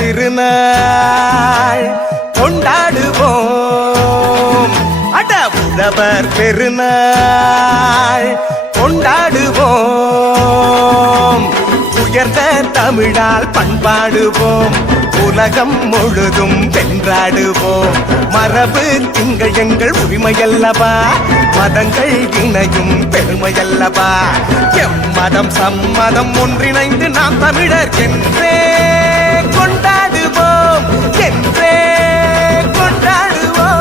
திருநாள் கொண்டாடுவோம். அட உழவர் பெருநாள் கொண்டாடுவோம். உயர்ந்த தமிழால் பண்பாடுவோம். உலகம் முழுதும் வென்றாடுவோம். மரபு திங்கள் எங்கள் உரிமையல்லவா, மதங்கள் இணையும் பெருமையல்லவா. எம்மதம் சம்மதம் ஒன்றிணைந்து நாம் தமிழர் என்றே கொண்டாடுவோம், என்றே கொண்டாடுவோம்.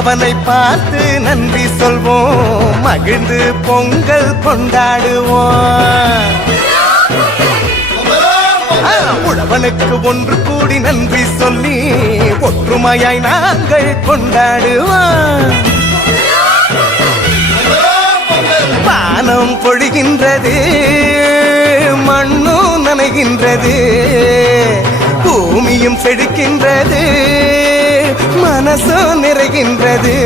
அவனை பார்த்து நன்றி சொல்வோம், மகிழ்ந்து பொங்கல் கொண்டாடுவோம். உழவனுக்கு ஒன்று கூடி நன்றி சொல்லி ஒற்றுமையாய் நாங்கள் கொண்டாடுவோம். வானம் பொழிகின்றது, மண்ணும் நனைகின்றது, பூமியும் செழிக்கின்றது, மனசும் நிறைகின்றது.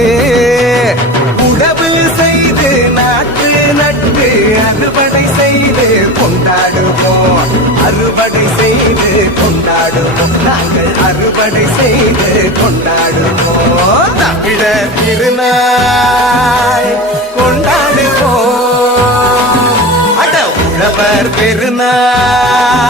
உழவு செய்து நாட்டு நட்டு அறுவடை செய்து கொண்டாடுவோம், அறுவடை செய்து கொண்டாடுவோம். நாங்கள் அறுவடை செய்து கொண்டாடுவோம். தமிழர் திருநாள் கொண்டாடுவோம். அட உழவர் பெருநாள்